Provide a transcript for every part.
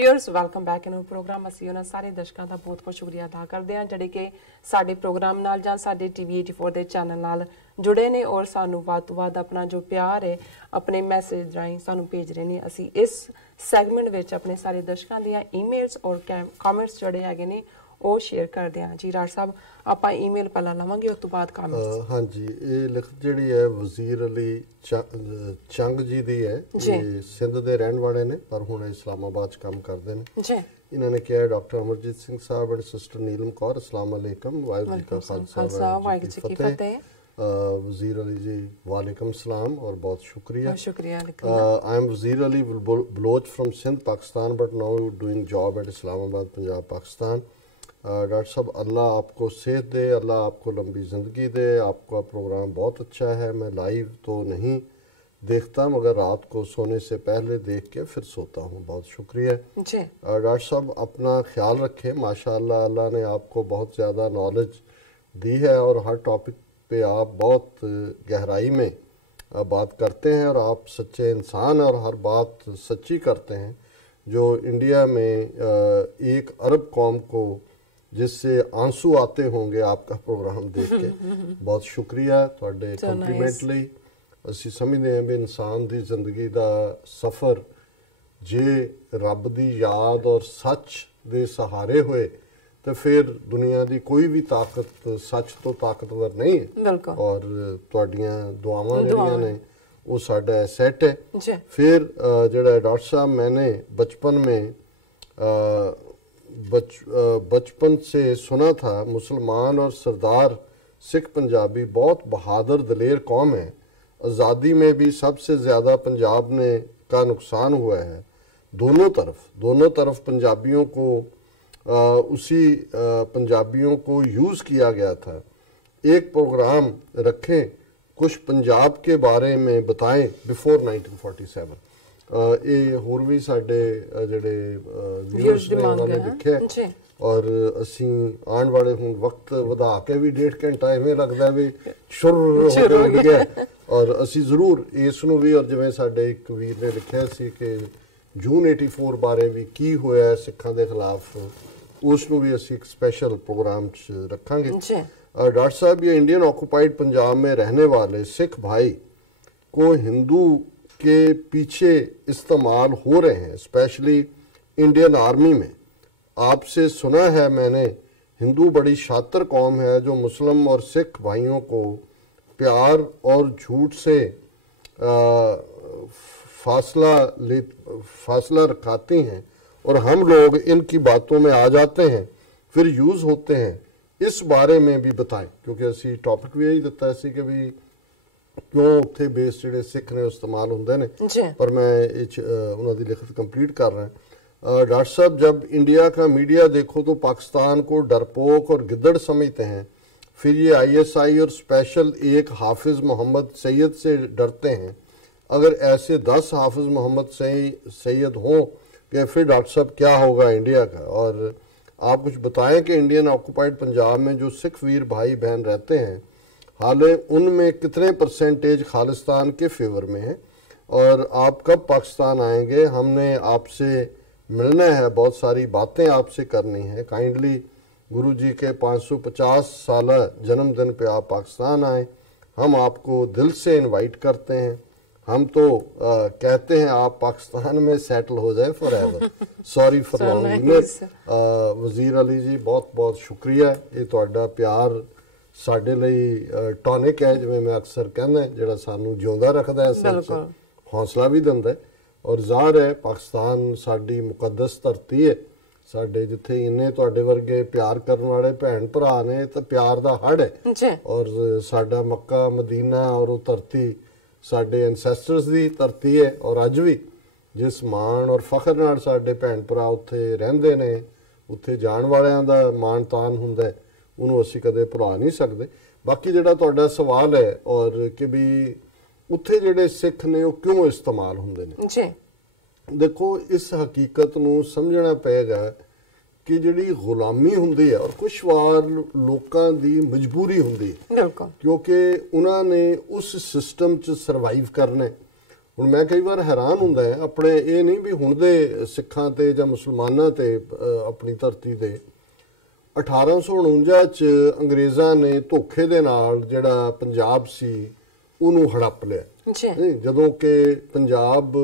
Viewers welcome back in program ਅਸੀਂ ਉਹਨਾਂ ਸਾਰੇ ਦਰਸ਼ਕਾਂ ਦਾ ਬਹੁਤ ਸ਼ੁਕਰੀਆ ਅਦਾ ਕਰਦੇ ਹਾਂ ਜਿਹੜੇ ਕਿ ਸਾਡੇ ਪ੍ਰੋਗਰਾਮ ਨਾਲ ਜਾਂ ਸਾਡੇ ਟੀਵੀ 84 ਦੇ ਚੈਨਲ ਨਾਲ ਜੁੜੇ ਨੇ ਔਰ ਸਾਨੂੰ ਵੱਧ ਤੋਂ ਵੱਧ ਆਪਣਾ ਜੋ ਪਿਆਰ ਹੈ ਆਪਣੇ ਮੈਸੇਜ ਰਾਹੀਂ ਸਾਨੂੰ ਭੇਜ ਰਹੇ ਨੇ। ਅਸੀਂ ਇਸ ਸੈਗਮੈਂਟ ਵਿੱਚ ਆਪਣੇ ਸਾਰੇ ਦਰਸ਼ਕਾਂ ਦੀਆਂ ਈਮੇਲਸ ਔਰ ਕਮੈਂਟਸ ਜਿਹੜੇ ਹੈਗੇ ਨੇ ਉਹ ਸ਼ੇਅਰ ਕਰਦੇ ਹਾਂ। ਜੀ ਰਾਜ ਸਾਹਿਬ ਆਪਾਂ ਈਮੇਲ ਪਹਿਲਾਂ ਲਵਾਂਗੇ ਉਸ ਤੋਂ ਬਾਅਦ ਕਮੈਂਟਸ। ਹਾਂਜੀ, ਇਹ ਲਿਖਤ ਜਿਹੜੀ ਹੈ ਵਜ਼ੀਰ ਅਲੀ ਚੰਗ ਜੀ ਦੀ ਹੈ। ਇਹ ਸਿੰਧ ਦੇ ਰਹਿਣ ਵਾਲੇ ਨੇ ਪਰ ਹੁਣ ਇਸਲਾਮਾਬਾਦ 'ਚ ਕੰਮ ਕਰਦੇ ਨੇ ਜੀ। ਇਹਨਾਂ ਨੇ ਕਿਹਾ doctor Amarjit Singh Sahib and sister Neelam Kaur अस्सलाम वालेकुम, वाहिगुरू जी का खालसा वाहिगुरू जी की फतेह। वज़ीर अली जी वालेकुम सलाम और बहुत शुक्रिया। I am Wazir Ali Baloch from Sindh Pakistan but now doing job at Islamabad Punjab Pakistan. Doctor साहब अल्लाह आपको सेहत दे, अल्लाह आपको लंबी ज़िंदगी दे। आपका प्रोग्राम बहुत अच्छा है। मैं लाइव तो नहीं देखता मगर रात को सोने से पहले देख के फिर सोता हूँ। बहुत शुक्रिया। डॉक्टर साहब अपना ख्याल रखें। माशाअल्लाह अल्लाह ने आपको बहुत ज़्यादा नॉलेज दी है और हर टॉपिक पे आप बहुत गहराई में बात करते हैं और आप सच्चे इंसान और हर बात सच्ची करते हैं। जो इंडिया में एक अरब कौम को जिससे आंसू आते होंगे आपका प्रोग्राम देख के। बहुत शुक्रिया तुहाडे कंप्लीमेंट लई। ਅਸੀਂ ਸਮਝਦੇ ਹਾਂ ਵੀ ਇਨਸਾਨ ਦੀ ਜ਼ਿੰਦਗੀ ਦਾ ਸਫ਼ਰ ਜੇ ਰੱਬ ਦੀ ਯਾਦ ਔਰ ਸੱਚ ਦੇ ਸਹਾਰੇ ਹੋਏ ਤਾਂ ਫਿਰ ਦੁਨੀਆ ਦੀ ਕੋਈ ਵੀ ਤਾਕਤ ਸੱਚ ਤੋਂ ਤਾਕਤਵਰ ਨਹੀਂ ਹੈ। ਔਰ ਤੁਹਾਡੀਆਂ ਦੁਆਵਾਂ ਜਿਹੜੀਆਂ ਨੇ वो साडा एसेट है। फिर जड़ा डॉक्टर साहब मैंने बचपन से सुना था मुसलमान और सरदार सिख पंजाबी बहुत बहादुर दलेर कौम है। आज़ादी में भी सबसे ज़्यादा पंजाब ने का नुकसान हुआ है। दोनों तरफ पंजाबियों को उसी पंजाबियों को यूज़ किया गया था। एक प्रोग्राम रखें कुछ पंजाब के बारे में बताएं बिफोर 1947। ये होर भी साडे जिहड़े व्यूअर्स ने उन्होंने लिखिया और असी आने वाले हुण वक्त वधा के भी 1.5 घंटा इवें लगदा भी शुर हो के उड़ गया और असी जरूर इस नूं भी और जिवें साडे एक वीर ने लिखिया सी कि जून 84 बारे भी की होया सिखां दे खिलाफ उस नूं भी असी एक स्पैशल प्रोग्राम च रखांगे। डॉक्टर साहब ये इंडियन ऑक्यूपाइड पंजाब में रहने वाले सिख भाई को हिंदू के पीछे इस्तेमाल हो रहे हैं, स्पेशली इंडियन आर्मी में। आपसे सुना है मैंने हिंदू बड़ी शातिर कौम है जो मुस्लिम और सिख भाइयों को प्यार और झूठ से फासला रखाती हैं और हम लोग इनकी बातों में आ जाते हैं फिर यूज़ होते हैं। इस बारे में भी बताएं क्योंकि असी टॉपिक भी यही दिता सी कि भी क्यों उत्थे बेस जिहड़े सिख ने इस्तेमाल होंदे ने पर मैं उन्हां दी लिखत कंप्लीट कर रहा हूँ। डॉक्टर साहब जब इंडिया का मीडिया देखो तो पाकिस्तान को डरपोक और गिद्दड़ समझते हैं। फिर ये ISI और स्पेशल एक हाफिज़ मोहम्मद सैयद से डरते हैं। अगर ऐसे 10 हाफिज़ मोहम्मद सैयद हों कि फिर डॉक्टर साहब क्या होगा इंडिया का। और आप कुछ बताएं कि इंडियन ऑक्यूपाइड पंजाब में जो सिख वीर भाई बहन रहते हैं हालांकि उनमें कितने % खालिस्तान के फेवर में है और आप कब पाकिस्तान आएंगे। हमने आपसे मिलना है, बहुत सारी बातें आपसे करनी है। काइंडली गुरु जी के 550 साल जन्मदिन पे आप पाकिस्तान आए। हम आपको दिल से इनवाइट करते हैं। हम तो कहते हैं आप पाकिस्तान में सेटल हो जाए for ever. Sorry for long email. वज़ीर अली जी बहुत बहुत शुक्रिया। ये तुहाडा प्यार साडे लई टॉनिक है जिवें मैं अक्सर कहना जिहड़ा सानू जिउंदा रखदा है, सच हौसला भी दिंदा है। और ज़ाहिर है पाकिस्तान साडी मुकद्दस धरती है। साडे जिथे इन्ने तुहाडे वर्गे प्यार करन वाले भैन भरा ने तो प्यार दा हड़ है। और साडा मक्का मदीना और वो धरती साडे एनसैस्टर्स दी धरती है और अज भी जिस मान और फखर नाल साडे भैन भरा उत्थे रहिंदे ने उत्थे जाण वालियां दा मान तान हुंदा है उहनूं असीं कदे भुला नहीं सकदे। बाकी जिहड़ा तुहाडा सवाल है और कि भी उत्थे जिहड़े सिख ने वो क्यों इस्तेमाल हुंदे ने, देखो इस हकीकत नूं समझना पेगा कि जिहड़ी गुलामी हुंदी है और कुछ वार लोकां दी मजबूरी हुंदी है क्योंकि उन्होंने उस सिस्टम च सरवाइव करना ਹੁਣ ਮੈਂ ਕਈ ਵਾਰ ਹੈਰਾਨ ਹੁੰਦਾ ਹੈ ਆਪਣੇ, ਇਹ ਨਹੀਂ ਵੀ ਹੁਣ ਦੇ ਸਿੱਖਾਂ ਤੇ ਜਾਂ ਮੁਸਲਮਾਨਾਂ ਤੇ ਆਪਣੀ ਧਰਤੀ ਤੇ 1849 ਚ ਅੰਗਰੇਜ਼ਾਂ ਨੇ ਧੋਖੇ ਦੇ ਨਾਲ ਜਿਹੜਾ ਪੰਜਾਬ ਸੀ ਉਹਨੂੰ ਹੜੱਪ ਲਿਆ। ਜਦੋਂ ਕਿ ਪੰਜਾਬ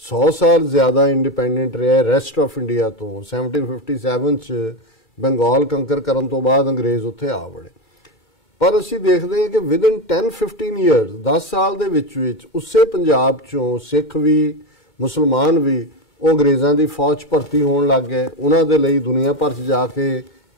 100 ਸਾਲ ਜ਼ਿਆਦਾ ਇੰਡੀਪੈਂਡੈਂਟ ਰਿਹਾ ਰੈਸਟ ਆਫ ਇੰਡੀਆ ਤੋਂ। 1757 ਚ ਬੰਗਾਲ ਕੰਕਰ ਕਰਨ ਤੋਂ ਬਾਅਦ ਅੰਗਰੇਜ਼ ਉੱਥੇ ਆ ਵੜੇ। ਪਰ ਅਸੀਂ ਦੇਖਦੇ ਹਾਂ ਕਿ ਵਿਦਨ 10-15 ਇਅਰਸ 10 ਸਾਲ ਦੇ ਵਿੱਚ ਉਸੇ ਪੰਜਾਬ ਚੋਂ ਸਿੱਖ ਵੀ ਮੁਸਲਮਾਨ ਵੀ ਉਹ ਅੰਗਰੇਜ਼ਾਂ ਦੀ ਫੌਜ 'ਚ ਭਰਤੀ ਹੋਣ ਲੱਗ ਗਏ। ਉਹਨਾਂ ਦੇ ਲਈ ਦੁਨੀਆ ਭਰ 'ਚ ਜਾ ਕੇ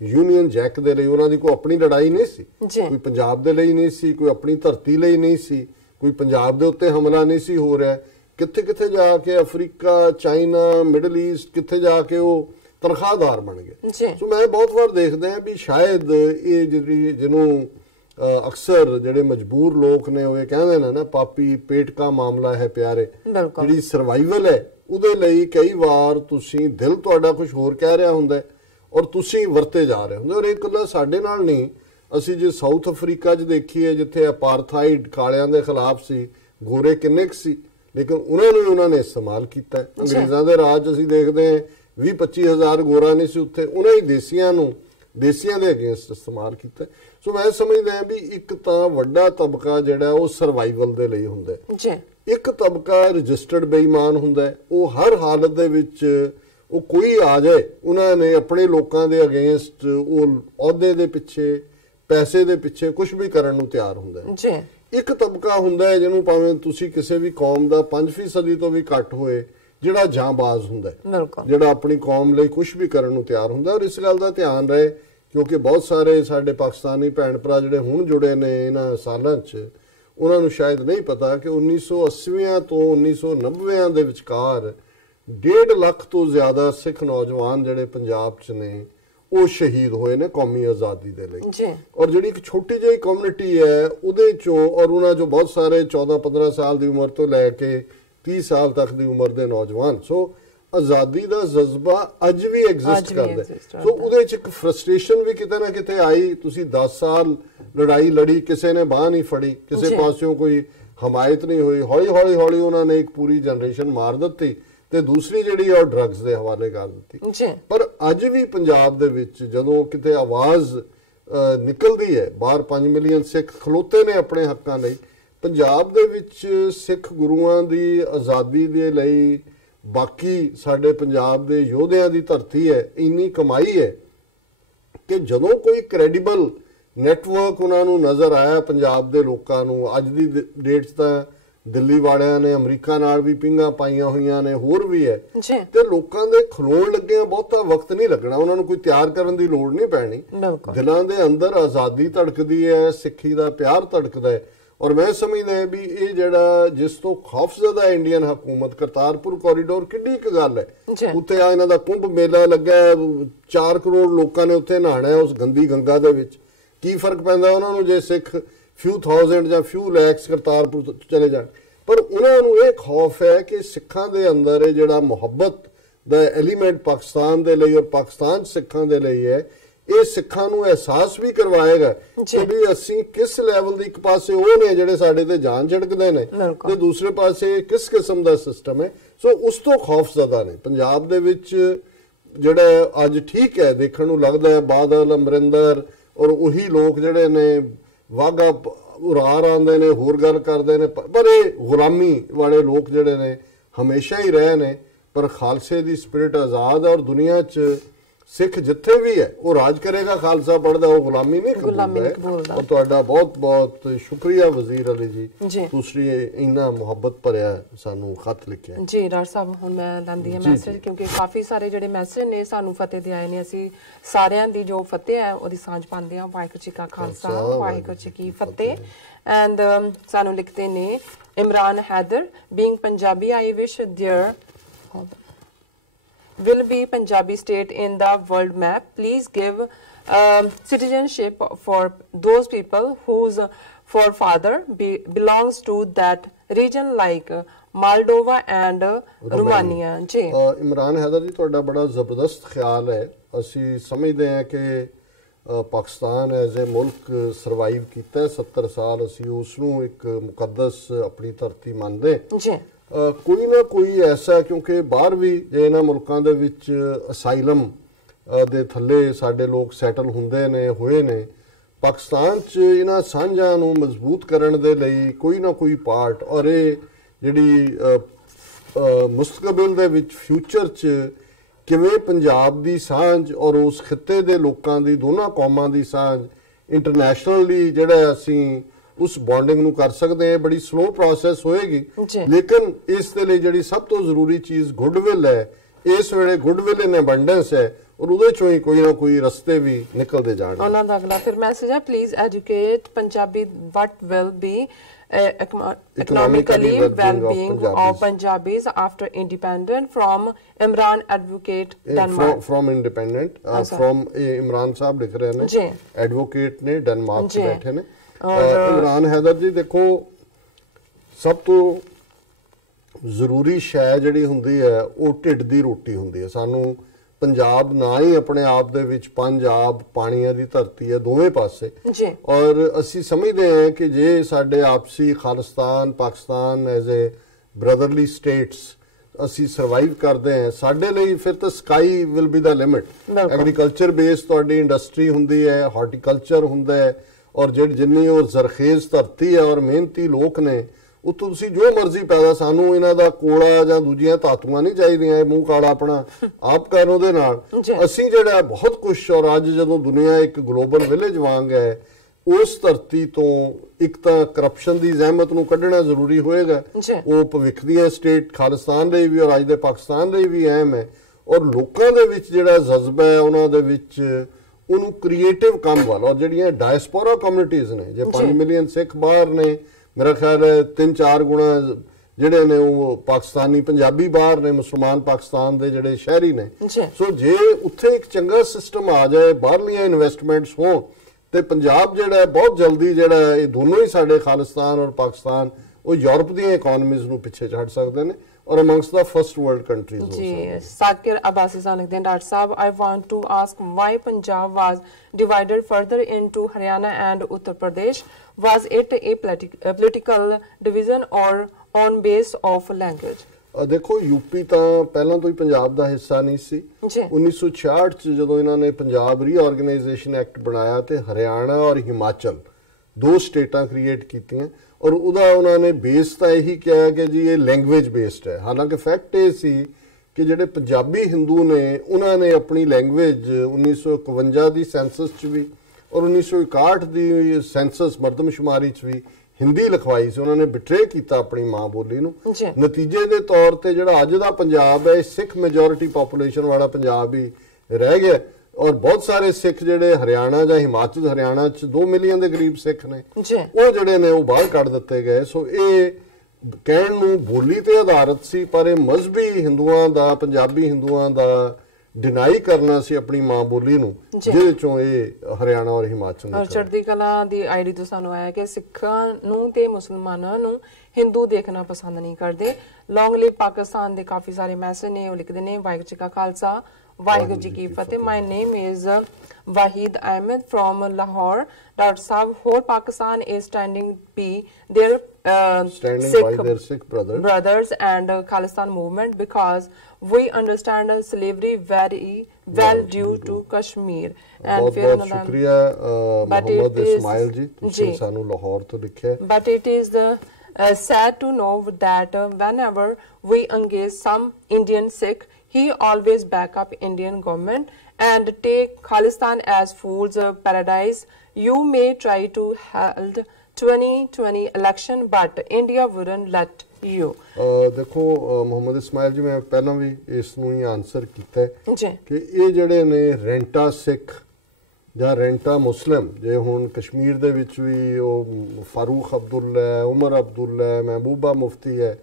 ਯੂਨੀਅਨ ਜੈਕ ਦੇ ਲਈ ਉਹਨਾਂ ਦੀ ਕੋਈ ਆਪਣੀ ਲੜਾਈ ਨਹੀਂ ਸੀ, ਕੋਈ ਪੰਜਾਬ ਦੇ ਲਈ ਨਹੀਂ ਸੀ, ਕੋਈ ਆਪਣੀ ਧਰਤੀ ਲਈ ਨਹੀਂ ਸੀ, ਕੋਈ ਪੰਜਾਬ ਦੇ ਉੱਤੇ ਹਮਲਾ ਨਹੀਂ ਸੀ ਹੋ ਰਿਹਾ। ਕਿੱਥੇ ਕਿੱਥੇ ਜਾ ਕੇ ਅਫਰੀਕਾ, ਚਾਈਨਾ, ਮਿਡਲ ਈਸਟ ਕਿੱਥੇ ਜਾ ਕੇ ਉਹ ਤਨਖਾਹਦਾਰ ਬਣ ਗਏ। ਸੋ ਮੈਂ ਬਹੁਤ ਵਾਰ ਦੇਖਦਾ ਹਾਂ ਵੀ ਸ਼ਾਇਦ ਇਹ ਜਿਹਨੂੰ ਅਕਸਰ ਜਿਹੜੇ ਮਜਬੂਰ ਲੋਕ ਨੇ ਉਹ ਇਹ ਕਹਿੰਦੇ ਨੇ ਨਾ ਪਾਪੀ ਪੇਟ ਕਾ ਮਾਮਲਾ ਹੈ ਪਿਆਰੇ, ਜਿਹੜੀ ਸਰਵਾਈਵਲ ਹੈ ਉਹਦੇ ਲਈ ਕਈ ਵਾਰ ਤੁਸੀਂ ਦਿਲ ਤੁਹਾਡਾ ਕੁਝ ਹੋਰ ਕਹਿ ਰਿਹਾ ਹੁੰਦਾ ਔਰ ਤੁਸੀਂ ਵਰਤੇ ਜਾ ਰਹੇ ਹੁੰਦੇ। ਔਰ ਇਹ ਇਕੱਲਾ ਸਾਡੇ ਨਾਲ ਨਹੀਂ, ਅਸੀਂ ਜੇ ਸਾਊਥ ਅਫਰੀਕਾ 'ਚ ਦੇਖੀਏ ਜਿੱਥੇ ਅਪਾਰਥਾਈਡ ਕਾਲਿਆਂ ਦੇ ਖਿਲਾਫ ਸੀ, ਗੋਰੇ ਕਿੰਨੇ ਕੁ ਸੀ ਲੇਕਿਨ ਉਹਨਾਂ ਨੇ ਇਸਤੇਮਾਲ ਕੀਤਾ। ਅੰਗਰੇਜ਼ਾਂ ਦੇ ਰਾਜ ਅਸੀਂ ਦੇਖਦੇ ਹਾਂ 20-25 ਹਜ਼ਾਰ ਗੋਰਾ ਨਹੀਂ ਸੀ ਉੱਥੇ, ਉਹਨਾਂ ਹੀ ਦੇਸੀਆਂ ਦੇ ਅਗੇਂਸਟ ਇਸਤੇਮਾਲ ਕੀਤਾ। ਸੋ ਮੈਂ ਸਮਝਦਾ ਵੀ ਇੱਕ ਤਾਂ ਵੱਡਾ ਤਬਕਾ ਜਿਹੜਾ ਉਹ ਸਰਵਾਈਵਲ ਦੇ ਲਈ ਹੁੰਦਾ, ਇੱਕ ਤਬਕਾ ਰਜਿਸਟਰਡ ਬੇਈਮਾਨ ਹੁੰਦਾ, ਉਹ ਹਰ ਹਾਲਤ ਦੇ ਵਿੱਚ ਉਹ ਕੋਈ ਆ ਜਾਏ ਉਹਨਾਂ ਨੇ ਆਪਣੇ ਲੋਕਾਂ ਦੇ ਅਗੇਂਸਟ ਉਹ ਅਹੁਦੇ ਦੇ ਪਿੱਛੇ ਪੈਸੇ ਦੇ ਪਿੱਛੇ ਕੁਝ ਵੀ ਕਰਨ ਨੂੰ ਤਿਆਰ ਹੁੰਦਾ ਹੈ। ਇੱਕ ਤਬਕਾ ਹੁੰਦਾ ਹੈ ਜਿਹਨੂੰ ਭਾਵੇਂ ਤੁਸੀਂ ਕਿਸੇ ਵੀ ਕੌਮ ਦਾ 5% ਤੋਂ ਵੀ ਘੱਟ ਹੋਏ ਜਿਹੜਾ ਜਾਂਬਾਜ਼ ਹੁੰਦਾ ਹੈ, ਜਿਹੜਾ ਆਪਣੀ ਕੌਮ ਲਈ ਕੁਝ ਵੀ ਕਰਨ ਨੂੰ ਤਿਆਰ ਹੁੰਦਾ। ਔਰ ਇਸ ਗੱਲ ਦਾ ਧਿਆਨ ਰਹੇ ਕਿਉਂਕਿ ਬਹੁਤ ਸਾਰੇ ਸਾਡੇ ਪਾਕਿਸਤਾਨੀ ਭੈਣ ਭਰਾ ਜਿਹੜੇ ਹੁਣ ਜੁੜੇ ਨੇ ਇਹਨਾਂ ਸਾਲਾਂ 'ਚ ਉਹਨਾਂ ਨੂੰ ਸ਼ਾਇਦ ਨਹੀਂ ਪਤਾ ਕਿ 1980 ਤੋਂ 1990 ਦੇ ਵਿਚਕਾਰ 1.5 ਲੱਖ ਤੋਂ ਜ਼ਿਆਦਾ ਸਿੱਖ ਨੌਜਵਾਨ ਜਿਹੜੇ ਪੰਜਾਬ 'ਚ ਨੇ ਉਹ ਸ਼ਹੀਦ ਹੋਏ ਨੇ ਕੌਮੀ ਆਜ਼ਾਦੀ ਦੇ ਲਈ। ਔਰ ਜਿਹੜੀ ਇੱਕ ਛੋਟੀ ਜਿਹੀ ਕਮਿਊਨਿਟੀ ਹੈ ਉਹਦੇ ਚੋਂ ਔਰ ਉਹਨਾਂ ਚੋਂ ਬਹੁਤ ਸਾਰੇ 14-15 ਸਾਲ ਦੀ ਉਮਰ ਤੋਂ ਲੈ ਕੇ 30 ਸਾਲ ਤੱਕ ਦੀ ਉਮਰ ਦੇ ਨੌਜਵਾਨ। ਸੋ ਆਜ਼ਾਦੀ ਦਾ ਜਜ਼ਬਾ ਅੱਜ ਵੀ ਐਗਜ਼ਿਸਟ ਕਰਦਾ। ਸੋ ਉਹਦੇ 'ਚ ਇੱਕ ਫਰਸਟ੍ਰੇਸ਼ਨ ਵੀ ਕਿਤੇ ਨਾ ਕਿਤੇ ਆਈ। ਤੁਸੀਂ 10 ਸਾਲ ਲੜਾਈ ਲੜੀ, ਕਿਸੇ ਨੇ ਬਾਹ ਨਹੀਂ ਫੜੀ, ਕਿਸੇ ਪਾਸਿਓਂ ਕੋਈ ਹਮਾਇਤ ਨਹੀਂ ਹੋਈ। ਹੌਲੀ ਉਹਨਾਂ ਨੇ ਇੱਕ ਪੂਰੀ ਜਨਰੇਸ਼ਨ ਮਾਰ ਦਿੱਤੀ ਤੇ ਦੂਸਰੀ ਜਿਹੜੀ ਉਹ ਡਰੱਗਸ ਦੇ ਹਵਾਲੇ ਕਰ ਦਿੱਤੀ। ਪਰ ਅੱਜ ਵੀ ਪੰਜਾਬ ਦੇ ਵਿੱਚ ਜਦੋਂ ਕਿਤੇ ਆਵਾਜ਼ ਨਿਕਲਦੀ ਹੈ ਬਾਹਰ 5 ਮਿਲੀਅਨ ਸਿੱਖ ਖਲੋਤੇ ਨੇ ਆਪਣੇ ਹੱਕਾਂ ਲਈ, ਪੰਜਾਬ ਦੇ ਵਿੱਚ ਸਿੱਖ ਗੁਰੂਆਂ ਦੀ ਆਜ਼ਾਦੀ ਦੇ ਲਈ ਬਾਕੀ ਸਾਡੇ ਪੰਜਾਬ ਦੇ ਯੋਧਿਆਂ ਦੀ ਧਰਤੀ ਹੈ, ਇੰਨੀ ਕਮਾਈ ਹੈ ਕਿ ਜਦੋਂ ਕੋਈ ਕ੍ਰੈਡੀਬਲ ਨੈਟਵਰਕ ਉਹਨਾਂ ਨੂੰ ਨਜ਼ਰ ਆਇਆ ਪੰਜਾਬ ਦੇ ਲੋਕਾਂ ਨੂੰ, ਅੱਜ ਦੀ ਡੇਟ 'ਚ ਤਾਂ ਦਿੱਲੀ ਵਾਲਿਆਂ ਨੇ ਅਮਰੀਕਾ ਨਾਲ ਵੀ ਪਿੰਗਾਂ ਪਾਈਆਂ ਹੋਈਆਂ ਨੇ, ਹੋਰ ਵੀ ਹੈ, ਤੇ ਲੋਕਾਂ ਦੇ ਖਲੋਣ ਲੱਗੇ ਬਹੁਤਾ ਵਕਤ ਨਹੀਂ ਲੱਗਣਾ, ਉਹਨਾਂ ਨੂੰ ਕੋਈ ਤਿਆਰ ਕਰਨ ਦੀ ਲੋੜ ਨਹੀਂ ਪੈਣੀ। ਦਿਲਾਂ ਦੇ ਅੰਦਰ ਆਜ਼ਾਦੀ ਧੜਕਦੀ ਹੈ, ਸਿੱਖੀ ਦਾ ਪਿਆਰ ਧੜਕਦਾ ਹੈ। ਔਰ ਮੈਂ ਸਮਝਦਾ ਵੀ ਇਹ ਜਿਹੜਾ ਜਿਸ ਤੋਂ ਖੌਫਜ਼ਦਾ ਇੰਡੀਅਨ ਹਕੂਮਤ, ਕਰਤਾਰਪੁਰ ਕੋਰੀਡੋਰ ਕਿੱਡੀ ਕੁ ਗੱਲ ਹੈ, ਉੱਥੇ ਆ ਇਹਨਾਂ ਦਾ ਕੁੰਭ ਮੇਲਾ ਲੱਗਾ, 4 ਕਰੋੜ ਲੋਕਾਂ ਨੇ ਉੱਥੇ ਨਹਾਣਾ ਉਸ ਗੰਦੀ ਗੰਗਾ ਦੇ ਵਿੱਚ। ਕੀ ਫਰਕ ਪੈਂਦਾ ਉਹਨਾਂ ਨੂੰ ਜੇ ਸਿੱਖ few thousand ਜਾਂ few lakhs ਕਰਤਾਰਪੁਰ ਚਲੇ ਜਾਣ। ਪਰ ਉਹਨਾਂ ਨੂੰ ਇਹ ਖੌਫ ਹੈ ਕਿ ਸਿੱਖਾਂ ਦੇ ਅੰਦਰ ਇਹ ਜਿਹੜਾ ਮੁਹੱਬਤ ਦਾ ਐਲੀਮੈਂਟ ਪਾਕਿਸਤਾਨ ਦੇ ਲਈ ਔਰ ਪਾਕਿਸਤਾਨ ਸਿੱਖਾਂ ਦੇ ਲਈ ਹੈ, ਇਹ ਸਿੱਖਾਂ ਨੂੰ ਅਹਿਸਾਸ ਵੀ ਕਰਵਾਏਗਾ ਕਿ ਵੀ ਅਸੀਂ ਕਿਸ ਲੈਵਲ ਦੀ, ਇੱਕ ਪਾਸੇ ਉਹ ਨੇ ਜਿਹੜੇ ਸਾਡੇ ਤੇ ਜਾਨ ਝੜਕਦੇ ਨੇ ਤੇ ਦੂਸਰੇ ਪਾਸੇ ਕਿਸ ਕਿਸਮ ਦਾ ਸਿਸਟਮ ਹੈ। ਸੋ ਉਸ ਤੋਂ ਖੌਫਜ਼ਦਾ ਨੇ ਪੰਜਾਬ ਦੇ ਵਿੱਚ ਜਿਹੜਾ ਅੱਜ ਠੀਕ ਹੈ ਦੇਖਣ ਨੂੰ ਲੱਗਦਾ ਹੈ ਬਾਦਲ, ਅਮਰਿੰਦਰ ਔਰ ਉਹੀ ਲੋਕ ਜਿਹੜੇ ਨੇ ਵਾਗਾ ਉਰਾਰ ਆਉਂਦੇ ਨੇ, ਹੋਰ ਗੱਲ ਕਰਦੇ ਨੇ, ਪਰ ਇਹ ਗੁਲਾਮੀ ਵਾਲੇ ਲੋਕ ਜਿਹੜੇ ਨੇ ਹਮੇਸ਼ਾ ਹੀ ਰਹੇ ਨੇ। ਪਰ ਖਾਲਸੇ ਦੀ ਸਪਿਰਿਟ ਆਜ਼ਾਦ ਹੈ ਔਰ ਦੁਨੀਆ 'ਚ ਸਿੱਖ ਜਿੱਥੇ ਵੀ ਹੈ ਉਹ ਰਾਜ ਕਰੇਗਾ, ਖਾਲਸਾ ਪੜਦਾ, ਉਹ ਗੁਲਾਮੀ ਨਹੀਂ ਕਬੂਲਦਾ। ਔਰ ਤੁਹਾਡਾ ਬਹੁਤ ਬਹੁਤ ਸ਼ੁਕਰੀਆ ਵਜ਼ੀਰ ਅਲੀ ਜੀ, ਤੁਸੀਂ ਇੰਨਾ ਮੁਹੱਬਤ ਭਰਿਆ ਸਾਨੂੰ ਖਤ ਲਿਖਿਆ। ਜੀ ਡਾਕਟਰ ਸਾਹਿਬ, ਹੁਣ ਮੈਂ ਲੈਂਦੀ ਹਾਂ ਮੈਸੇਜ ਕਿਉਂਕਿ ਕਾਫੀ ਸਾਰੇ ਜਿਹੜੇ ਮੈਸੇਜ ਨੇ ਸਾਨੂੰ ਫਤਿਹ ਦੇ ਆਏ ਨੇ। ਅਸੀਂ ਸਾਰਿਆਂ ਦੀ ਜੋ ਫਤਿਹ ਹੈ ਉਹਦੀ ਸਾਂਝ ਪਾਉਂਦੇ ਹਾਂ। ਵਾਹਿਗੁਰੂ ਜੀ ਕਾ ਖਾਲਸਾ, ਵਾਹਿਗੁਰੂ ਜੀ ਕੀ ਫਤਿਹ। ਐਂਡ ਸਾਨੂੰ ਲਿਖਦੇ ਨੇ Imran Haider, being Punjabi I wish there will be Punjabi state in the world map. Please give citizenship for those people whose forefather belongs to that region like Moldova and Romania. जी इमरान हैदर जी, ਤੁਹਾਡਾ ਬੜਾ ਜ਼ਬਰਦਸਤ ਖਿਆਲ ਹੈ। ਅਸੀਂ ਸਮਝਦੇ ਹਾਂ ਕਿ ਪਾਕਿਸਤਾਨ ਐਜ਼ ਏ ਮੁਲਕ ਸਰਵਾਈਵ ਕੀਤਾ 70 ਸਾਲ, ਅਸੀਂ ਉਸ ਨੂੰ ਇੱਕ ਮੁਕੱਦਸ ਆਪਣੀ ਧਰਤੀ ਮੰਨਦੇ। ਕੋਈ ਨਾ ਕੋਈ ਐਸਾ, ਕਿਉਂਕਿ ਬਾਹਰ ਵੀ ਜੇ ਇਹਨਾਂ ਮੁਲਕਾਂ ਦੇ ਵਿੱਚ ਅਸਾਈਲਮ ਦੇ ਥੱਲੇ ਸਾਡੇ ਲੋਕ ਸੈਟਲ ਹੁੰਦੇ ਨੇ ਹੋਏ ਨੇ, ਪਾਕਿਸਤਾਨ 'ਚ ਇਹਨਾਂ ਸਾਂਝਾਂ ਨੂੰ ਮਜ਼ਬੂਤ ਕਰਨ ਦੇ ਲਈ ਕੋਈ ਨਾ ਕੋਈ ਪਾਰਟ, ਔਰ ਇਹ ਜਿਹੜੀ ਮੁਸਤਕਬਲ ਦੇ ਵਿੱਚ ਫਿਊਚਰ 'ਚ ਕਿਵੇਂ ਪੰਜਾਬ ਦੀ ਸਾਂਝ ਔਰ ਉਸ ਖਿੱਤੇ ਦੇ ਲੋਕਾਂ ਦੀ, ਦੋਨਾਂ ਕੌਮਾਂ ਦੀ ਸਾਂਝ ਇੰਟਰਨੈਸ਼ਨਲੀ ਜਿਹੜਾ ਅਸੀਂ ਉਸ ਬੌਂਡਿੰਗ ਨੂੰ ਕਰ ਸਕਦੇ ਹਾਂ, ਬੜੀ ਸਲੋ ਪ੍ਰੋਸੈਸ ਹੋਏਗੀ। ਲੇਕਿਨ ਇਸ ਦੇ ਲਈ ਜਿਹੜੀ ਸਭ ਤੋਂ ਜ਼ਰੂਰੀ ਚੀਜ਼ ਗੁੱਡਵਿਲ ਹੈ। ਇਸ ਵੇਲੇ ਗੁੱਡਵਿਲ ਇਨ ਅਬੰਡੈਂਸ ਹੈ ਔਰ ਉਹਦੇ ਚੋਂ ਹੀ ਕੋਈ ਨਾ ਕੋਈ ਰਸਤੇ ਵੀ ਨਿਕਲਦੇ ਜਾਣ। ਉਹਨਾਂ ਦਾ ਅਗਲਾ ਫਿਰ ਮੈਸੇਜ ਹੈ, please educate Punjabi what will be economically well-being of Punjabis after independent from Imran Advocate Denmark। from independent from Imran साहब लिख रहे हैं, एडवोकेट ने डेनमार्क से बैठे ने। इमरान हैदर जी, देखो सब तो ਜ਼ਰੂਰੀ ਸ਼ੈ ਜਿਹੜੀ ਹੁੰਦੀ ਹੈ ਉਹ ਢਿੱਡ ਦੀ ਰੋਟੀ ਹੁੰਦੀ ਹੈ। ਸਾਨੂੰ ਪੰਜਾਬ ਨਾ ਹੀ ਆਪਣੇ ਆਪ ਦੇ ਵਿੱਚ ਪੰਜਾਬ ਪਾਣੀਆਂ ਦੀ ਧਰਤੀ ਹੈ ਦੋਵੇਂ ਪਾਸੇ, ਔਰ ਅਸੀਂ ਸਮਝਦੇ ਹਾਂ ਕਿ ਜੇ ਸਾਡੇ ਆਪਸੀ Khalistan Pakistan as a brotherly states ਅਸੀਂ ਸਰਵਾਈਵ ਕਰਦੇ ਹਾਂ, ਸਾਡੇ ਲਈ ਫਿਰ ਤਾਂ sky will be the limit. Agriculture base ਤੁਹਾਡੀ ਇੰਡਸਟਰੀ ਹੁੰਦੀ ਹੈ, ਹਾਰਟੀਕਲਚਰ ਹੁੰਦਾ ਹੈ, ਔਰ ਜਿੰਨੀ ਉਹ ਜ਼ਰਖੇਜ਼ ਧਰਤੀ ਹੈ ਔਰ ਮਿਹਨਤੀ ਲੋਕ ਨੇ, ਉੱਥੋਂ ਤੁਸੀਂ ਜੋ ਮਰਜ਼ੀ ਪੈਦਾ, ਸਾਨੂੰ ਇਹਨਾਂ ਦਾ ਕੋਲਾ ਜਾਂ ਦੂਜੀਆਂ ਧਾਤੂਆਂ ਨਹੀਂ ਚਾਹੀਦੀਆਂ, ਇਹ ਮੂੰਹ ਕਾਲਾ ਆਪਣਾ ਆਪ ਕਰਨ ਉਹਦੇ ਨਾਲ ਅਸੀਂ ਜਿਹੜਾ ਬਹੁਤ ਕੁਛ। ਔਰ ਅੱਜ ਜਦੋਂ ਦੁਨੀਆ ਇੱਕ ਗਲੋਬਲ ਵਿਲੇਜ ਵਾਂਗ ਹੈ, ਉਸ ਧਰਤੀ ਤੋਂ ਇੱਕ ਤਾਂ ਕਰਪਸ਼ਨ ਦੀ ਜ਼ਹਿਮਤ ਨੂੰ ਕੱਢਣਾ ਜ਼ਰੂਰੀ ਹੋਏਗਾ। ਉਹ ਭਵਿੱਖ ਦੀਆਂ ਸਟੇਟ ਖਾਲਿਸਤਾਨ ਲਈ ਵੀ ਔਰ ਅੱਜ ਦੇ ਪਾਕਿਸਤਾਨ ਲਈ ਵੀ ਅਹਿਮ ਹੈ। ਔਰ ਲੋਕਾਂ ਦੇ ਵਿੱਚ ਜਿਹੜਾ ਜਜ਼ਬਾ ਹੈ ਉਹਨਾਂ ਦੇ ਵਿੱਚ ਉਹਨੂੰ ਕ੍ਰੀਏਟਿਵ ਕੰਮ ਵੱਲ, ਔਰ ਜਿਹੜੀਆਂ ਡਾਇਸਪੋਰਾ ਕਮਿਊਨਿਟੀਜ਼ ਨੇ, ਜੇ 5 ਮਿਲੀਅਨ ਸਿੱਖ ਬਾਹਰ ਨੇ, ਮੇਰਾ ਖਿਆਲ ਹੈ 3-4 ਗੁਣਾ ਜਿਹੜੇ ਨੇ ਉਹ ਪਾਕਿਸਤਾਨੀ ਪੰਜਾਬੀ ਬਾਹਰ ਨੇ, ਮੁਸਲਮਾਨ ਪਾਕਿਸਤਾਨ ਦੇ ਜਿਹੜੇ ਸ਼ਹਿਰੀ ਨੇ। ਸੋ ਜੇ ਉੱਥੇ ਇੱਕ ਚੰਗਾ ਸਿਸਟਮ ਆ ਜਾਏ, ਬਾਹਰਲੀਆਂ ਇਨਵੈਸਟਮੈਂਟਸ ਹੋਣ, ਤੇ ਪੰਜਾਬ ਜਿਹੜਾ ਹੈ ਬਹੁਤ ਜਲਦੀ ਜਿਹੜਾ ਇਹ ਦੋਨੋਂ ਹੀ ਸਾਡੇ ਖਾਲਿਸਤਾਨ ਔਰ ਪਾਕਿਸਤਾਨ ਉਹ ਯੂਰਪ ਦੀਆਂ ਇਕਨੋਮੀਜ਼ ਨੂੰ ਪਿੱਛੇ ਛੱਡ ਸਕਦੇ ਨੇ ਔਰ ਅਮੰਗਸਟ ਦਾ ਫਸਟ ਵਰਲਡ ਕੰਟਰੀਜ਼। ਜੀ ਸਾਕਿਰ ਅਬਾਸੀ ਸਾਹਿਬ ਲਿਖਦੇ ਹਨ, doctor Sahib I want to ask why Punjab was divided further into Haryana and Uttar Pradesh? Was it a political division or on base of language? ਦੇਖੋ ਯੂਪੀ ਤਾਂ ਪਹਿਲਾਂ ਤੋਂ ਹੀ ਪੰਜਾਬ ਦਾ ਹਿੱਸਾ ਨਹੀਂ ਸੀ। 1966 ਚ ਜਦੋਂ ਇਹਨਾਂ ਨੇ ਪੰਜਾਬ ਰੀਆਰਗੇਨਾਈਜੇਸ਼ਨ ਐਕਟ ਬਣਾਇਆ ਤੇ ਹਰਿਆਣਾ ਔਰ ਹਿਮਾਚਲ ਦੋ ਸਟੇਟਾਂ ਕ੍ਰੀਏਟ ਕੀਤੀਆਂ ਔਰ ਉਹਦਾ ਉਹਨਾਂ ਨੇ ਬੇਸ ਤਾਂ ਇਹੀ ਕਿਹਾ ਕਿ ਜੀ ਇਹ ਲੈਂਗੁਏਜ ਬੇਸਡ ਹੈ। ਹਾਲਾਂਕਿ ਫੈਕਟ ਇਹ ਸੀ ਕਿ ਜਿਹੜੇ ਪੰਜਾਬੀ ਹਿੰਦੂ ਨੇ ਉਹਨਾਂ ਨੇ ਆਪਣੀ ਲੈਂਗੁਏਜ 1951 ਦੀ ਸੈਂਸਸ 'ਚ ਵੀ ਔਰ 1961 ਦੀ ਸੈਂਸਸ ਮਰਦਮਸ਼ੁਮਾਰੀ 'ਚ ਵੀ ਹਿੰਦੀ ਲਿਖਵਾਈ ਸੀ। ਉਹਨਾਂ ਨੇ ਬਿਟਰੇ ਕੀਤਾ ਆਪਣੀ ਮਾਂ ਬੋਲੀ ਨੂੰ। ਨਤੀਜੇ ਦੇ ਤੌਰ ਤੇ ਜਿਹੜਾ ਅੱਜ ਦਾ ਪੰਜਾਬ ਹੈ ਸਿੱਖ ਮੈਜੋਰਿਟੀ ਪੋਪੂਲੇਸ਼ਨ ਵਾਲਾ ਪੰਜਾਬ ਹੀ ਰਹਿ ਗਿਆ ਔਰ ਬਹੁਤ ਸਾਰੇ ਸਿੱਖ ਜਿਹੜੇ ਹਰਿਆਣਾ ਜਾਂ ਹਿਮਾਚਲ, ਹਰਿਆਣਾ 'ਚ 2 ਮਿਲੀਅਨ ਦੇ ਕਰੀਬ ਸਿੱਖ ਨੇ, ਉਹ ਜਿਹੜੇ ਨੇ ਉਹ ਬਾਹਰ ਕੱਢ ਦਿੱਤੇ ਗਏ। ਸੋ ਇਹ ਕਹਿਣ ਨੂੰ ਬੋਲੀ ਤੇ ਆਧਾਰਿਤ ਸੀ, ਪਰ ਇਹ ਮਜ਼ਹਬੀ ਹਿੰਦੂਆਂ ਦਾ, ਪੰਜਾਬੀ ਹਿੰਦੂਆਂ ਦਾ ਡਿਨਾਈ ਕਰਨਾ ਸੀ ਆਪਣੀ ਮਾਂ ਬੋਲੀ ਨੂੰ, ਜਿਹਦੇ ਚੋਂ ਇਹ ਹਰਿਆਣਾ ਔਰ ਹਿਮਾਚਲ ਨੇ। ਚੜ੍ਹਦੀ ਕਲਾ ਦੀ ਆਈਡੀ ਤੋਂ ਸਾਨੂੰ ਆਇਆ ਕਿ ਸਿੱਖਾਂ ਨੂੰ ਤੇ ਮੁਸਲਮਾਨਾਂ ਨੂੰ ਹਿੰਦੂ ਦੇਖਣਾ ਪਸੰਦ ਨਹੀਂ ਕਰਦੇ। ਲੌਂਗ ਲਿਵ ਪਾਕਿਸਤਾਨ ਦੇ ਕਾਫੀ ਸਾਰੇ ਮੈਸੇਜ ਨੇ, ਉਹ ਲਿਖਦੇ ਨੇ ਵਾਹਿਗੁਰੂ ਜੀ ਕਾ ਖਾਲਸਾ ਵਾਹਿਗੁਰੂ ਜੀ ਕੀ ਫਤਿਹ। My name is Wahid Ahmed from Lahore. Dr. Saab, whole Pakistan is standing by their Sikh brothers and Khalistan movement because we understand slavery very well due to Kashmir. And बहुत शुक्रिया मोहम्मद इस्माइल जी, तुसी सानू लाहौर तो लिखिया। But it is sad to know that whenever we engage some Indian Sikh, he always back up Indian government and take Khalistan as fool's paradise. You may try to hold 2020 election, but India wouldn't let you. देखो मोहम्मद इस्माइल जी, मैं पहला भी इसनूं ही answer कीता है कि ये ਜਿਹੜੇ ਨੇ ਰੈਂਟਾ ਸਿੱਖ ਜਾਂ ਰੈਂਟਾ ਮੁਸਲਿਮ, ਜੇ ਹੁਣ ਕਸ਼ਮੀਰ ਦੇ ਵਿੱਚ ਵੀ ਉਹ ਫਾਰੂਕ ਅਬਦੁੱਲਾ ਹੈ, ਉਮਰ ਅਬਦੁੱਲਾ ਹੈ, ਮਹਿਬੂਬਾ ਮੁਫਤੀ ਹੈ,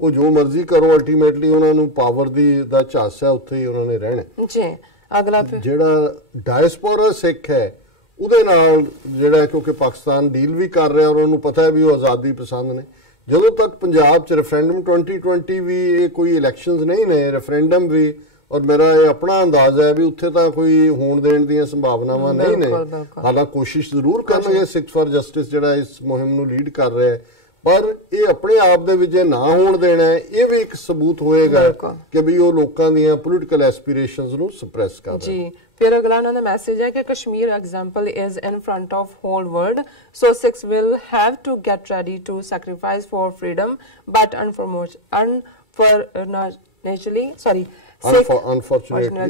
ਉਹ ਜੋ ਮਰਜ਼ੀ ਕਰੋ, ਅਲਟੀਮੇਟਲੀ ਉਹਨਾਂ ਨੂੰ ਪਾਵਰ ਦਾ ਝਾਂਸਾ ਉੱਥੇ ਹੀ ਉਹਨਾਂ ਨੇ ਰਹਿਣਾ ਜੀ। ਅਗਲਾ ਜਿਹੜਾ ਡਾਇਸਪੋਰਾ ਸਿੱਖ ਹੈ ਉਹਦੇ ਨਾਲ ਜਿਹੜਾ, ਕਿਉਂਕਿ ਪਾਕਿਸਤਾਨ ਡੀਲ ਵੀ ਕਰ ਰਿਹਾ ਔਰ ਉਹਨੂੰ ਪਤਾ ਹੈ ਵੀ ਉਹ ਆਜ਼ਾਦੀ ਪਸੰਦ ਨੇ। ਜਦੋਂ ਤੱਕ ਪੰਜਾਬ 'ਚ ਰੈਫਰੈਂਡਮ 2020 ਵੀ ਇਹ ਕੋਈ ਇਲੈਕਸ਼ਨਸ ਨਹੀਂ ਨੇ, ਰੈਫਰੈਂਡਮ ਵੀ, ਔਰ ਮੇਰਾ ਇਹ ਆਪਣਾ ਅੰਦਾਜ਼ਾ ਹੈ ਵੀ ਉੱਥੇ ਤਾਂ ਕੋਈ ਹੋਣ ਦੇਣ ਦੀਆਂ ਸੰਭਾਵਨਾਵਾਂ ਨਹੀਂ ਨੇ। ਹਾਲਾਂਕਿ ਕੋਸ਼ਿਸ਼ ਜ਼ਰੂਰ ਕਰਨਗੇ ਸਿੱਖ ਫਾਰ ਜਸਟਿਸ ਜਿਹੜਾ ਇਸ ਮੁਹਿੰਮ ਨੂੰ ਲੀਡ ਕਰ ਰਿਹਾ ਹੈ, ਪਰ ਇਹ ਆਪਣੇ ਆਪ ਦੇ ਵਿੱਚ ਨਾ ਹੋਣ ਦੇਣਾ ਹੈ, ਇਹ ਵੀ ਇੱਕ ਸਬੂਤ ਹੋਏਗਾ ਕਿ ਵੀ ਉਹ ਲੋਕਾਂ ਦੀਆਂ ਪੋਲੀਟੀਕਲ ਐਸਪੀਰੇਸ਼ਨਸ ਨੂੰ ਸਪਰੈਸ ਕਰ ਰਹੇ ਜੀ। ਫਿਰ ਅਗਲਾ ਉਹਨਾਂ ਦਾ ਮੈਸੇਜ ਹੈ ਕਿ Kashmir example is in front of whole world, so Sikhs will have to get ready to sacrifice for freedom, but unfortunately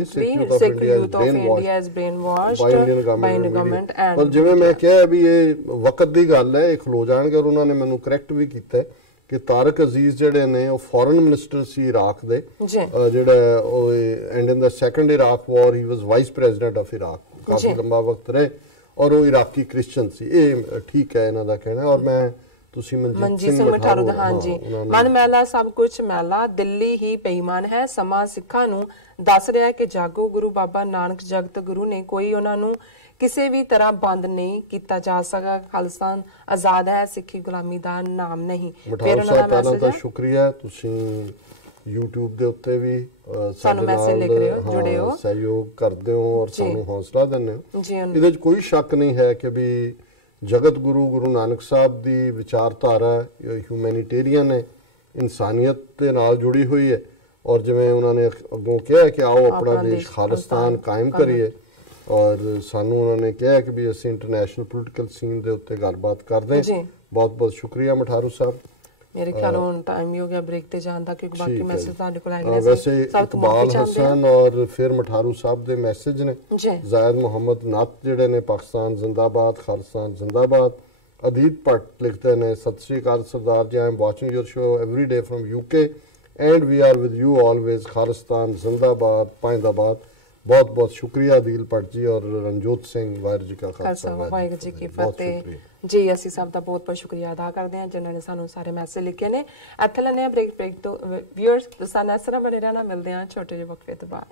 Sikh youth of India is brainwashed by Indian government and ਪਰ ਜਿਵੇਂ ਮੈਂ ਕਿਹਾ ਵੀ ਇਹ ਵਕਤ ਦੀ ਗੱਲ ਹੈ, ਇਹ ਖਲੋ ਜਾਣਗੇ। ਔਰ ਉਹਨਾਂ ਨੇ ਮੈਨੂੰ ਕਰੈਕਟ ਵੀ ਕੀਤਾ ਕਿ ਤਾਰਕ ਅਜ਼ੀਜ਼ ਜਿਹੜੇ ਨੇ ਉਹ ਫੋਰਨ ਮਿਨਿਸਟਰ ਸੀ ਇਰਾਕ ਦੇ, ਜਿਹੜਾ ਉਹ and in the second Iraq war he was vice president of Iraq, ਕਾਫੀ ਲੰਬਾ ਵਕਤ ਰਹੇ, ਔਰ ਉਹ ਇਰਾਕੀ ਕ੍ਰਿਸਚੀਅਨ ਸੀ। ਇਹ ਠੀਕ ਹੈ ਇਹਨਾਂ ਦਾ ਕਹਿਣਾ। ਔਰ ਮੈਂ ਤੁਸੀਂ ਮਨਜੀਤ ਸਿੰਘ ਮਠਾਰੂ ਦਾ, ਹਾਂਜੀ, ਮਨ ਮੈਲਾ ਸਭ ਕੁਝ ਮੈਲਾ, ਦਿੱਲੀ ਹੀ ਬੇਈਮਾਨ ਹੈ, ਸਮਾਂ ਸਿੱਖਾਂ ਨੂੰ ਦੱਸ ਰਿਹਾ ਕਿ ਜਾਗੋ, ਗੁਰੂ ਬਾਬਾ ਨਾਨਕ ਜਗਤ ਗੁਰੂ ਨੇ ਕੋਈ ਉਹਨਾਂ ਨੂੰ ਕਿਸੇ ਵੀ ਤਰ੍ਹਾਂ ਬੰਦ ਨਹੀਂ ਕੀਤਾ ਜਾ ਸਕਦਾ, ਖਾਲਿਸਤਾਨ ਆਜ਼ਾਦ ਹੈ, ਸਿੱਖੀ ਗੁਲਾਮੀ ਦਾ ਨਾਮ ਨਹੀਂ। ਫਿਰ ਉਹਨਾਂ ਦਾ ਮੈਸੇਜ ਹੈ, ਸ਼ੁਕਰੀਆ ਤੁਸੀਂ YouTube ਦੇ ਉੱਤੇ ਵੀ ਸਾਨੂੰ ਮੈਸੇਜ ਲਿਖ ਰਹੇ ਹੋ, ਜੁੜੇ ਹੋ, ਸਹਿਯੋਗ ਕਰਦੇ ਹੋ ਔਰ ਸਾਨੂੰ ਹੌਸਲਾ ਦਿੰਦੇ ਹੋ। ਇਹਦੇ ਵਿੱਚ ਕੋਈ ਸ਼ੱਕ ਨਹੀਂ ਹੈ ਕਿ ਵੀ ਜਗਤ ਗੁਰੂ ਗੁਰੂ ਨਾਨਕ ਸਾਹਿਬ ਦੀ ਵਿਚਾਰਧਾਰਾ ਹਿਊਮੈਨਿਟੇਰੀਅਨ ਹੈ, ਇਨਸਾਨੀਅਤ ਦੇ ਨਾਲ ਜੁੜੀ ਹੋਈ ਹੈ। ਔਰ ਜਿਵੇਂ ਉਹਨਾਂ ਨੇ ਅੱਗੋਂ ਕਿਹਾ ਕਿ ਆਓ ਆਪਣਾ ਦੇਸ਼ ਖਾਲਿਸਤਾਨ ਕਾਇਮ ਕਰੀਏ, ਔਰ ਸਾਨੂੰ ਉਹਨਾਂ ਨੇ ਕਿਹਾ ਕਿ ਵੀ ਅਸੀਂ ਇੰਟਰਨੈਸ਼ਨਲ ਪੋਲੀਟੀਕਲ ਸੀਨ ਦੇ ਉੱਤੇ ਗੱਲਬਾਤ ਕਰਦੇ ਹਾਂ। ਬਹੁਤ ਬਹੁਤ ਸ਼ੁਕਰੀਆ ਮਠਾਰੂ ਸਾਹਿਬ। ਮੇਰੇ ਖਿਆਲ ਹੁਣ ਟਾਈਮ ਹੀ ਹੋ ਗਿਆ ਬ੍ਰੇਕ ਤੇ ਜਾਣ ਦਾ, ਕਿਉਂਕਿ ਬਾਕੀ ਮੈਸੇਜ ਤੁਹਾਡੇ ਕੋਲ ਆਏ ਨੇ। ਵੈਸੇ ਇਕਬਾਲ ਹਸਨ ਔਰ ਫਿਰ ਮਠਾਰੂ ਸਾਹਿਬ ਦੇ ਮੈਸੇਜ ਨੇ। ਜ਼ਾਇਦ ਮੁਹੰਮਦ ਨਾਤ ਜਿਹੜੇ ਨੇ ਪਾਕਿਸਤਾਨ ਜ਼ਿੰਦਾਬਾਦ, ਖਾਲਿਸਤਾਨ ਜ਼ਿੰਦਾਬਾਦ। ਅਦੀਤ ਭੱਟ ਲਿਖਦੇ ਨੇ, ਸਤਿ ਸ਼੍ਰੀ ਅਕਾਲ ਸਰਦਾਰ ਜੀ, I am watching your show every day from UK and we are with you always, Khalistan ਜ਼ਿੰਦਾਬਾਦ, ਪਾਇੰਦਾਬਾਦ। ਬਹੁਤ ਬਹੁਤ ਸ਼ੁਕਰੀਆ ਅਦੀਲ ਭੱਟ ਜੀ ਔਰ ਰਣਜੋਤ ਸਿੰਘ। ਵਾਹਿਗੁਰੂ ਜੀ ਕਾ ਖਾਲਸਾ, ਵਾਹਿਗੁਰੂ ਜੀ ਕੀ ਫਤਿਹ ਜੀ। ਅਸੀਂ ਸਭ ਦਾ ਬਹੁਤ ਬਹੁਤ ਸ਼ੁਕਰੀਆ ਅਦਾ ਕਰਦੇ ਹਾਂ ਜਿਨ੍ਹਾਂ ਨੇ ਸਾਨੂੰ ਸਾਰੇ ਮੈਸੇਜ ਲਿਖੇ ਨੇ। ਇੱਥੇ ਲੈਂਦੇ ਹਾਂ ਬ੍ਰੇਕ ਤੋਂ। ਵਿਊਅਰਸ, ਦੱਸਾਂ ਇਸ ਤਰ੍ਹਾਂ ਬਣੇ ਰਹਿਣਾ, ਮਿਲਦੇ ਹਾਂ ਛੋਟੇ ਜਿਹੇ ਵਕਫੇ ਤੋਂ ਬਾਅਦ।